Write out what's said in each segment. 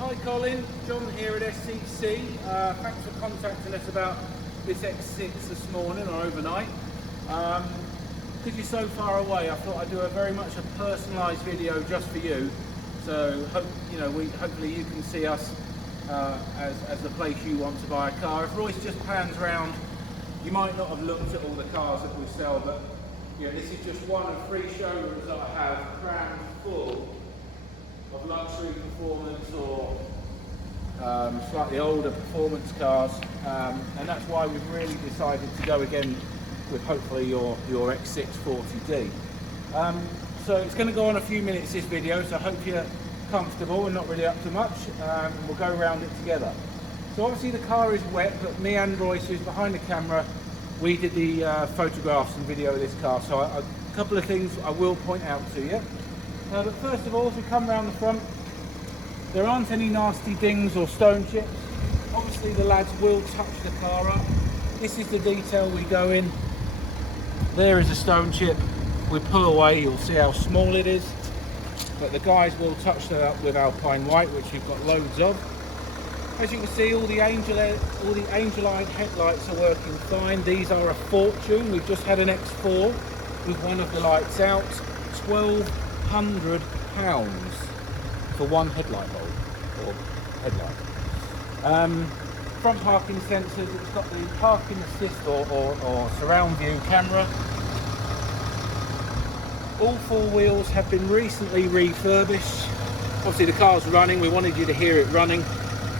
Hi Colin, John here at SCC. Thanks for contacting us about this X6 this morning or overnight. Because you're so far away, I thought I'd do a very much a personalised video just for you. So hopefully you can see us as the place you want to buy a car. If Royce just pans round, you might not have looked at all the cars that we sell, but this is just one of 3 showrooms that I have crammed full of luxury performance or slightly older performance cars, and that's why we've really decided to go again with hopefully your x640d. So it's going to go on a few minutes, this video, so I hope you're comfortable and not really up to much, and we'll go around it together. So obviously the car is wet, but me and Royce, who's behind the camera, we did the photographs and video of this car, so a couple of things I will point out to you. But first of all, as we come around the front, there aren't any nasty dings or stone chips. Obviously the lads will touch the car up. This is the detail we go in. There is a stone chip. We pull away, you'll see how small it is. But the guys will touch that up with Alpine White, which you've got loads of. As you can see, all the Angelite headlights are working fine. These are a fortune. We've just had an X4 with one of the lights out. £1,200 for one headlight bulb or headlight. Front parking sensors, it's got the parking assist or surround view camera. All 4 wheels have been recently refurbished. Obviously the car's running, we wanted you to hear it running.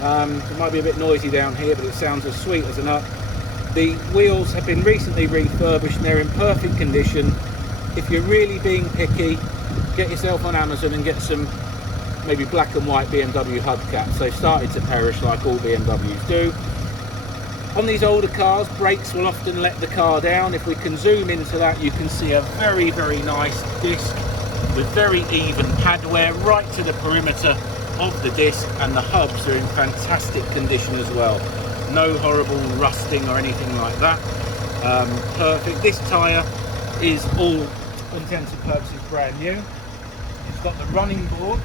It might be a bit noisy down here, but it sounds as sweet as a nut. The wheels have been recently refurbished and they're in perfect condition. If you're really being picky, get yourself on Amazon and get some maybe black and white BMW hubcaps. They've started to perish like all BMWs do. On these older cars, brakes will often let the car down. If we can zoom into that, you can see a very, very nice disc with very even pad wear right to the perimeter of the disc, and the hubs are in fantastic condition as well. No horrible rusting or anything like that. Perfect. This tyre is all intents and purposes brand new. It's got the running boards.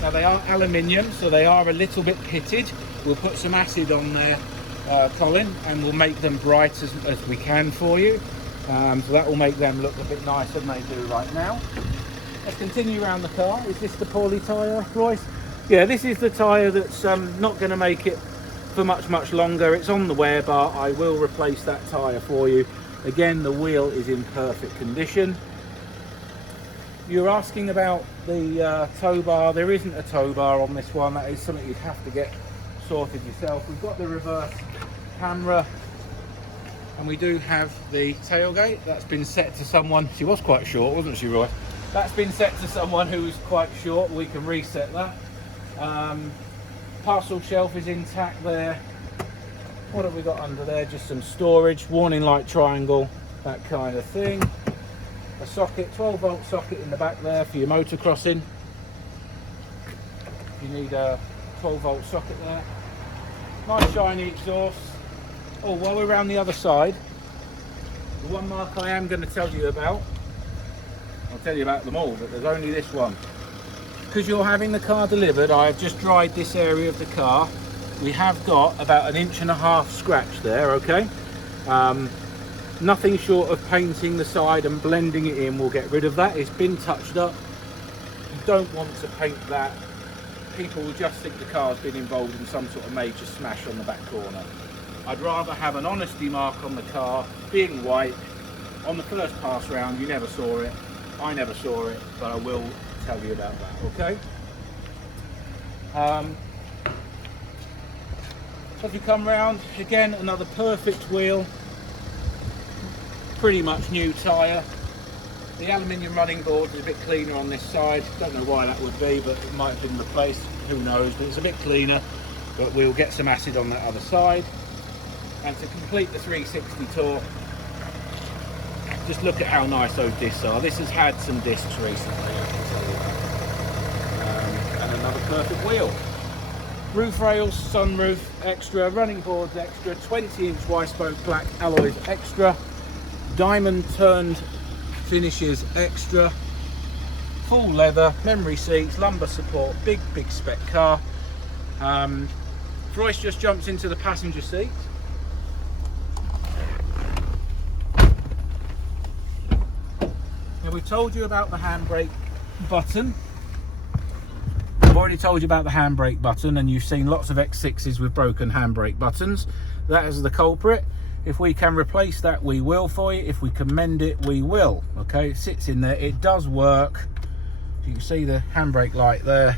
Now they are aluminium, so they are a little bit pitted. We'll put some acid on there, Colin, and we'll make them bright as we can for you. So that will make them look a bit nicer than they do right now. Let's continue around the car. Is this the poorly tyre, Royce? Yeah, this is the tyre that's not going to make it for much longer. It's on the wear bar. I will replace that tyre for you. Again, the wheel is in perfect condition. You're asking about the tow bar. There isn't a tow bar on this one. That is something you'd have to get sorted yourself. We've got the reverse camera, and we do have the tailgate. That's been set to someone. She was quite short, wasn't she, Roy? That's been set to someone who was quite short. We can reset that. Parcel shelf is intact there. What have we got under there? Just some storage, warning light triangle, that kind of thing. A socket, 12-volt socket in the back there for your motocrossing. You need a 12-volt socket there. Nice shiny exhaust. Oh, while we're around the other side, the one mark I am going to tell you about, I'll tell you about them all, but there's only this one. Because you're having the car delivered, I've just dried this area of the car. We have got about 1.5 inch scratch there, okay? Nothing short of painting the side and blending it in will get rid of that. It's been touched up. You don't want to paint that. People will just think the car's been involved in some sort of major smash on the back corner. I'd rather have an honesty mark on the car, being white. On the first pass round, you never saw it. I never saw it, but I will tell you about that, okay? As we come round, again, another perfect wheel. Pretty much new tyre. The aluminium running board is a bit cleaner on this side. Don't know why that would be, but it might have been replaced. Who knows? But it's a bit cleaner. But we'll get some acid on that other side. And to complete the 360 tour, just look at how nice those discs are. This has had some discs recently, I can tell you that. And another perfect wheel. Roof rails, sunroof extra, running boards extra, 20-inch Y-spoke black alloys extra, diamond turned finishes extra, full leather, memory seats, lumbar support, big spec car. Royce just jumps into the passenger seat. Now, we told you about the handbrake button. I've already told you about the handbrake button, and you've seen lots of X6s with broken handbrake buttons. That is the culprit. If we can replace that, we will for you. If we can mend it, we will. Okay, it sits in there. It does work. You can see the handbrake light there.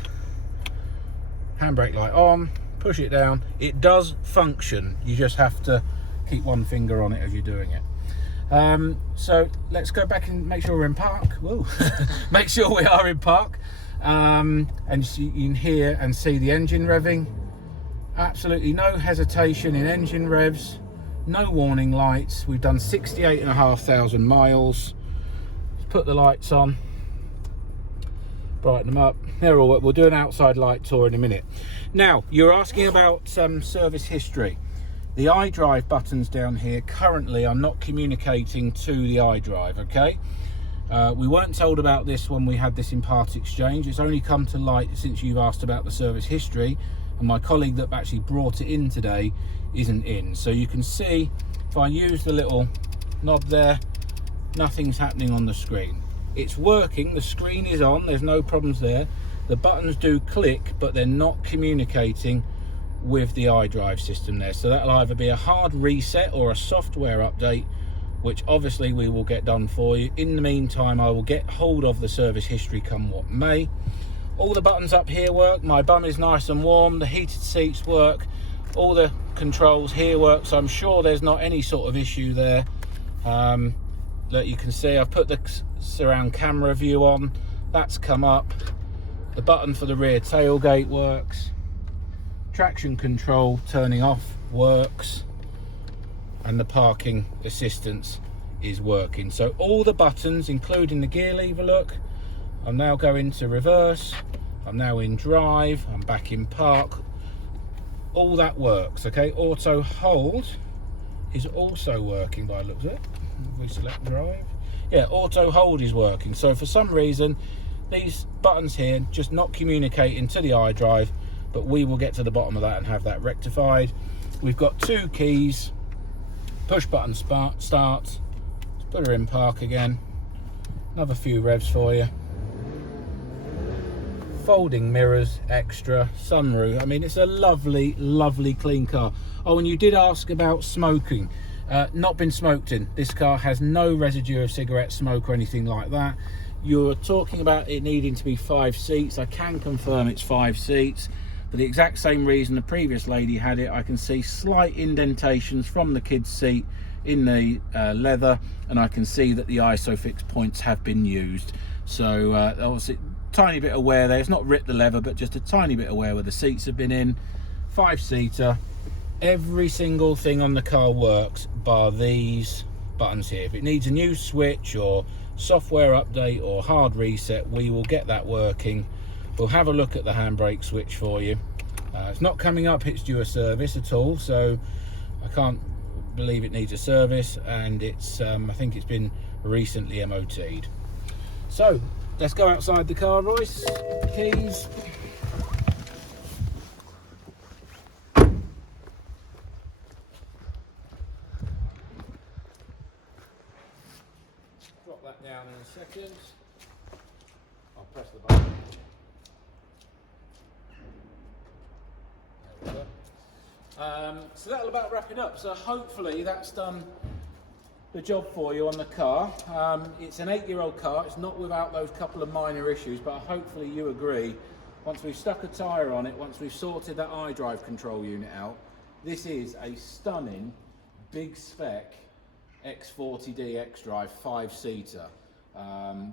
Handbrake light on. Push it down. It does function. You just have to keep one finger on it as you're doing it. So let's go back and make sure we're in park. Whoa. Make sure we are in park. And you can hear and see the engine revving. Absolutely no hesitation in engine revs. No warning lights. We've done 68,500 miles. Let's put the lights on. Brighten them up. They're all. We'll do an outside light tour in a minute. Now, you're asking about service history. The iDrive buttons down here currently are not communicating to the iDrive, okay? We weren't told about this when we had this in part exchange. It's only come to light since you've asked about the service history, and my colleague that actually brought it in today isn't in. So you can see, if I use the little knob there, nothing's happening on the screen. It's working, the screen is on, there's no problems there. The buttons do click, but they're not communicating with the iDrive system there. So that'll either be a hard reset or a software update, which obviously we will get done for you. In the meantime, I will get hold of the service history come what may. All the buttons up here work. My bum is nice and warm. The heated seats work. All the controls here work. So I'm sure there's not any sort of issue there. That you can see, I've put the surround camera view on. That's come up. The button for the rear tailgate works. Traction control turning off works. And the parking assistance is working. So all the buttons, including the gear lever, look. I'm now going to reverse. I'm now in drive. I'm back in park. All that works, okay? Auto hold is also working by the looks of it. If we select drive. Yeah, auto hold is working. So for some reason, these buttons here just not communicating to the iDrive, but we will get to the bottom of that and have that rectified. We've got two keys. Push button start. Let's put her in park again. Another few revs for you. Folding mirrors, extra, sunroof. I mean, it's a lovely, lovely clean car. Oh, and you did ask about smoking. Not been smoked in. This car has no residue of cigarette smoke or anything like that. You're talking about it needing to be 5 seats. I can confirm it's 5 seats. For the exact same reason the previous lady had it, I can see slight indentations from the kids' seat in the leather, and I can see that the ISOFIX points have been used. So obviously, tiny bit of wear there. It's not ripped the leather, but just a tiny bit of wear where the seats have been in. 5-seater. Every single thing on the car works bar these buttons here. If it needs a new switch or software update or hard reset, we will get that working. We'll have a look at the handbrake switch for you. It's not coming up it's due a service at all, so I can't believe it needs a service, and it's I think it's been recently MOT'd. So let's go outside the car, Royce. Keys. Drop that down in a second. I'll press the button. There we go. So that'll about wrap it up. So hopefully that's done the job for you on the car. It's an 8-year-old car. It's not without those couple of minor issues, but hopefully you agree. Once we've stuck a tyre on it, once we've sorted that iDrive control unit out, this is a stunning, big spec x40d xDrive 5-seater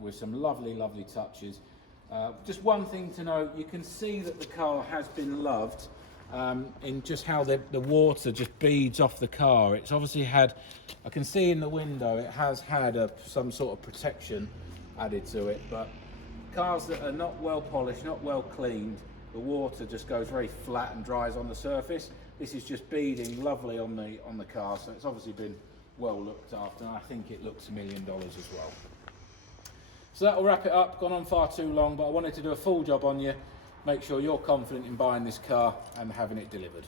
with some lovely, lovely touches. Just one thing to note, you can see that the car has been loved in just how the water just beads off the car. It's obviously had, I can see in the window, it has had some sort of protection added to it, but cars that are not well polished, not well cleaned, the water just goes very flat and dries on the surface. This is just beading lovely on the car, so it's obviously been well looked after, and I think it looks $1 million as well. So that'll wrap it up. Gone on far too long, but I wanted to do a full job on you. make sure you're confident in buying this car and having it delivered.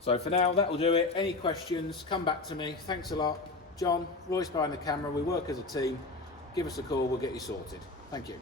So for now, that will do it. Any questions, come back to me. Thanks a lot. John, Royce behind the camera, we work as a team. Give us a call, we'll get you sorted. Thank you.